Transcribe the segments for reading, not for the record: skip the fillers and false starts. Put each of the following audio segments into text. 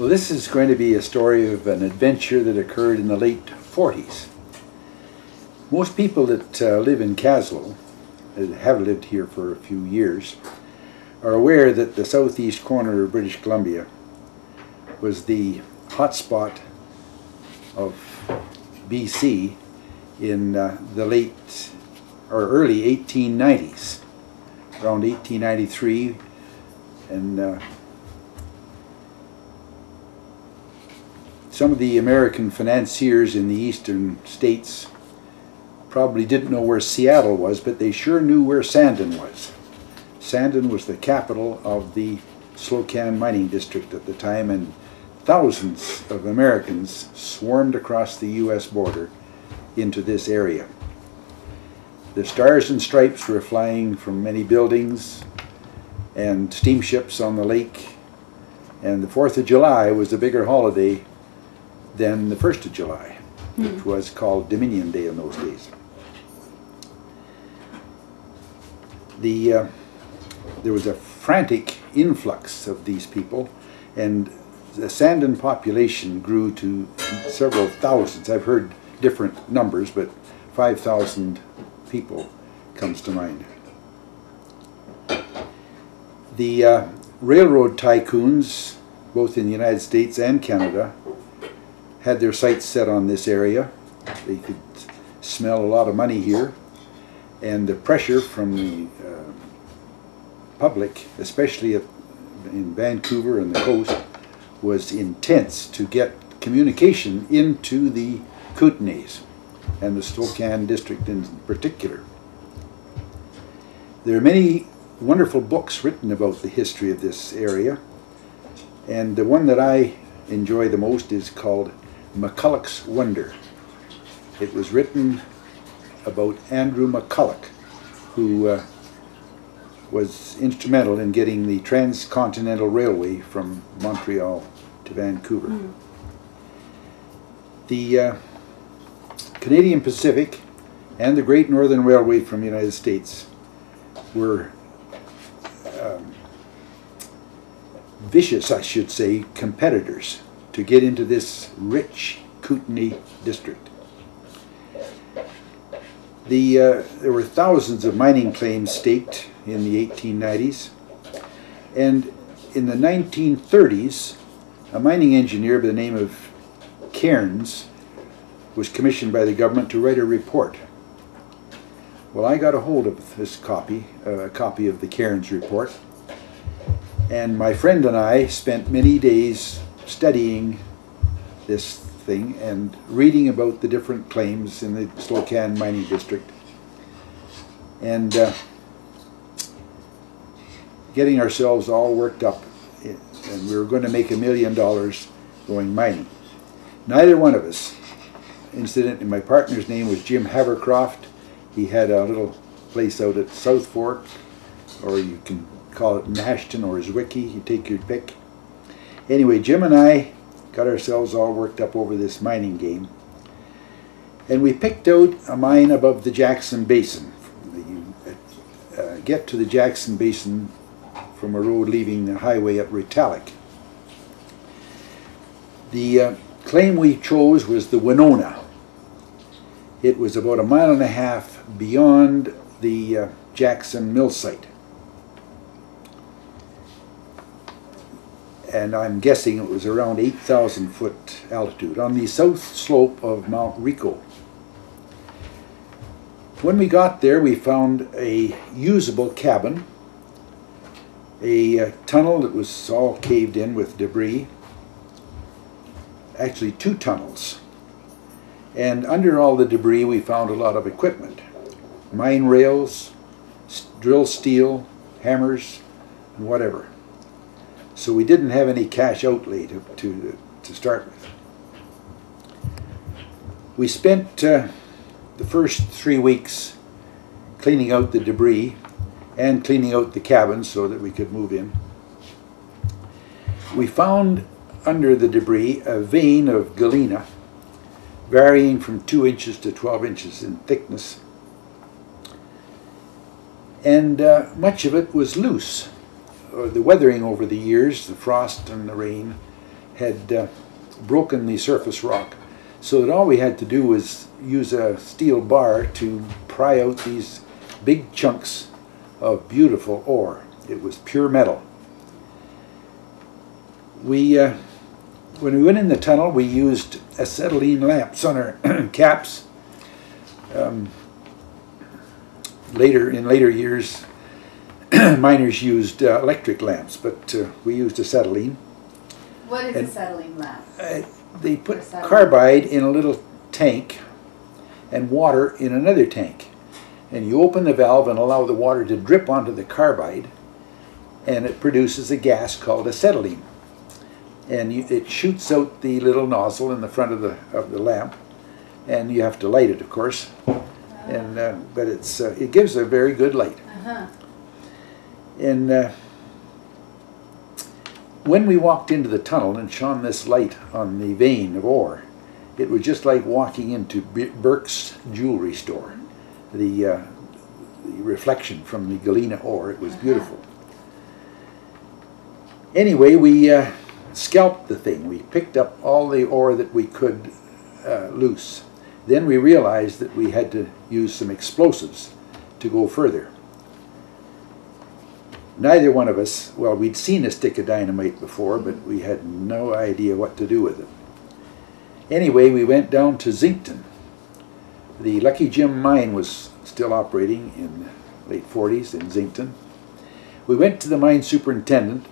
Well, this is going to be a story of an adventure that occurred in the late 40s. Most people that live in Kaslo, that have lived here for a few years, are aware that the southeast corner of British Columbia was the hotspot of BC in the late or early 1890s, around 1893, and some of the American financiers in the eastern states probably didn't know where Seattle was, but they sure knew where Sandon was. Sandon was the capital of the Slocan mining district at the time, and thousands of Americans swarmed across the U.S. border into this area. The stars and stripes were flying from many buildings and steamships on the lake, and the 4th of July was a bigger holiday than the 1st of July, which was called Dominion Day in those days. There was a frantic influx of these people, and the Sandon population grew to several thousands. I've heard different numbers, but 5,000 people comes to mind. The railroad tycoons, both in the United States and Canada, had their sights set on this area. They could smell a lot of money here, and the pressure from the public, especially in Vancouver and the coast, was intense to get communication into the Kootenays and the Slocan district in particular. There are many wonderful books written about the history of this area, and the one that I enjoy the most is called McCulloch's Wonder. It was written about Andrew McCulloch, who was instrumental in getting the transcontinental railway from Montreal to Vancouver. The Canadian Pacific and the Great Northern Railway from the United States were vicious, I should say, competitors to get into this rich Kootenay district. There were thousands of mining claims staked in the 1890s, and in the 1930s, a mining engineer by the name of Cairns was commissioned by the government to write a report. Well, I got a hold of this copy, a copy of the Cairns report, and my friend and I spent many days studying this thing and reading about the different claims in the Slocan mining district, and getting ourselves all worked up, and we were going to make $1 million going mining. Neither one of us, incidentally, my partner's name was Jim Havercroft. He had a little place out at South Fork, or you can call it Nashton or Zwicky, you take your pick. Anyway, Jim and I got ourselves all worked up over this mining game, and we picked out a mine above the Jackson Basin. You get to the Jackson Basin from a road leaving the highway at Retallick. The claim we chose was the Winona. It was about 1.5 miles beyond the Jackson mill site. And I'm guessing it was around 8,000 foot altitude on the south slope of Mount Rico. When we got there, we found a usable cabin, a tunnel that was all caved in with debris, actually 2 tunnels. And under all the debris we found a lot of equipment, mine rails, drill steel, hammers, and whatever. So we didn't have any cash outlay to start with. We spent the first 3 weeks cleaning out the debris and cleaning out the cabins so that we could move in. We found under the debris a vein of galena varying from 2 inches to 12 inches in thickness, and much of it was loose. The weathering over the years, the frost and the rain, had broken the surface rock, so that all we had to do was use a steel bar to pry out these big chunks of beautiful ore. It was pure metal. When we went in the tunnel, we used acetylene lamps on our caps. In later years, miners used electric lamps, but we used acetylene. What is acetylene lamp? They put carbide in a little tank and water in another tank. And you open the valve and allow the water to drip onto the carbide, and it produces a gas called acetylene. And it shoots out the little nozzle in the front of the lamp, and you have to light it, of course. And but it gives a very good light. And when we walked into the tunnel and shone this light on the vein of ore, it was just like walking into Burke's jewelry store. The reflection from the galena ore, it was beautiful. Anyway, we scalped the thing. We picked up all the ore that we could loose. Then we realized that we had to use some explosives to go further. Neither one of us, well, we'd seen a stick of dynamite before, but we had no idea what to do with it. Anyway, we went down to Zinkton. The Lucky Jim mine was still operating in the late 40s in Zinkton. We went to the mine superintendent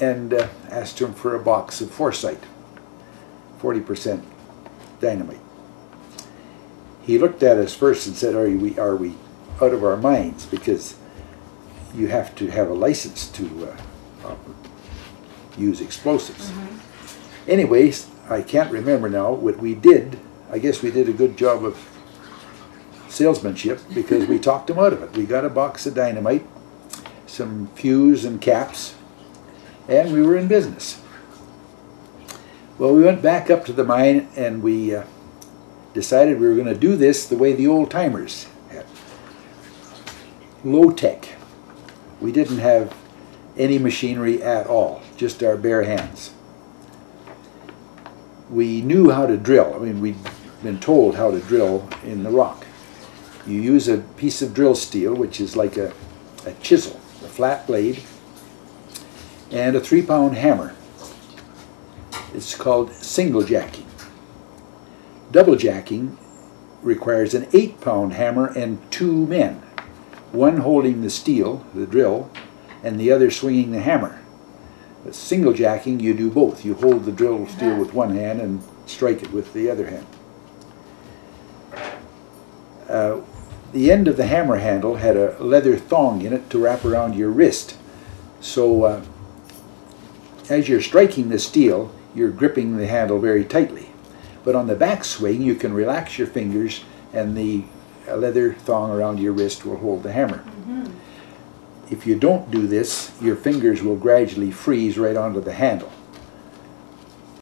and asked him for a box of Forsyth, 40% dynamite. He looked at us first and said, are we out of our minds? Because you have to have a license to use explosives. Anyways, I can't remember now what we did. I guess we did a good job of salesmanship because we talked him out of it. We got a box of dynamite, some fuse and caps, and we were in business. Well, we went back up to the mine and we decided we were going to do this the way the old timers had. Low tech. We didn't have any machinery at all, just our bare hands. We knew how to drill. I mean, we'd been told how to drill in the rock. You use a piece of drill steel, which is like a chisel, a flat blade, and a 3-pound hammer. It's called single jacking. Double jacking requires an 8-pound hammer and 2 men, one holding the steel, the drill, and the other swinging the hammer. But single jacking, you do both. You hold the drill steel with one hand and strike it with the other hand. The end of the hammer handle had a leather thong in it to wrap around your wrist. So as you're striking the steel, you're gripping the handle very tightly. But on the back swing, you can relax your fingers and the leather thong around your wrist will hold the hammer. If you don't do this, your fingers will gradually freeze right onto the handle.